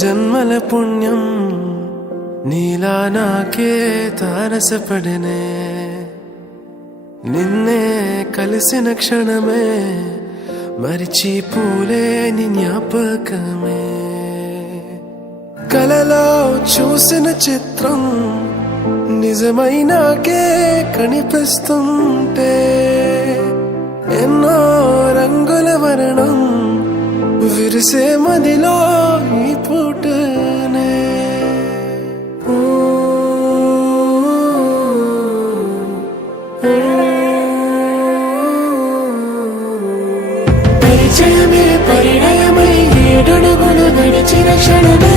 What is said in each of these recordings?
జన్మల పుణ్యం నీలా నాకే తారసపడనే నిన్నే కలిసిన క్షణమే మరిచిపోలేని జ్ఞాపకమే కలలో చూసిన చిత్రం నిజమైనాకే కనిపిస్తుంటే ఎన్నో రంగుల వర్ణం విరిసే మదిలో ఈ పూటనే పరిచయమే పరిణయమై ఏడడుగులు నడిచిన క్షణమే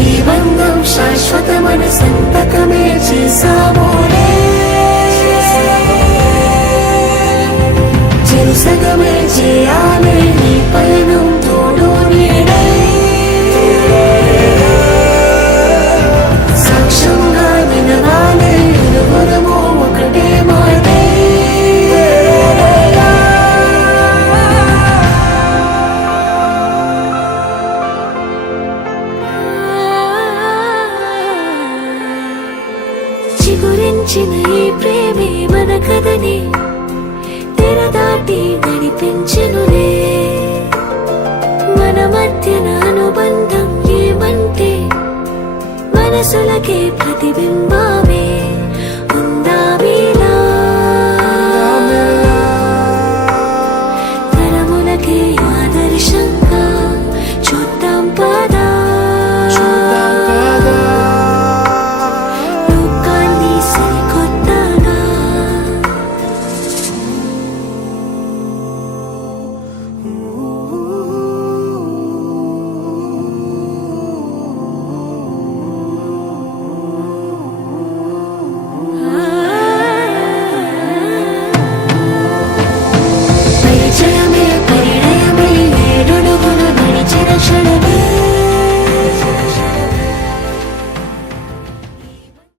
ఈ బంధం శాశ్వతమని సంతకమే చేసామోలే సగమే చేయాలి నీ పయనం తోడు నీడై సాక్ష్యంగా వినవాలి ఇరువురము ఒకటే మాటే చిగురించిన ఈ ప్రేమే మన కథని దాటి నడిపించునులే మన మధ్యన అనుబంధం ఏమంటే మనసులకే ప్రతిబింబమే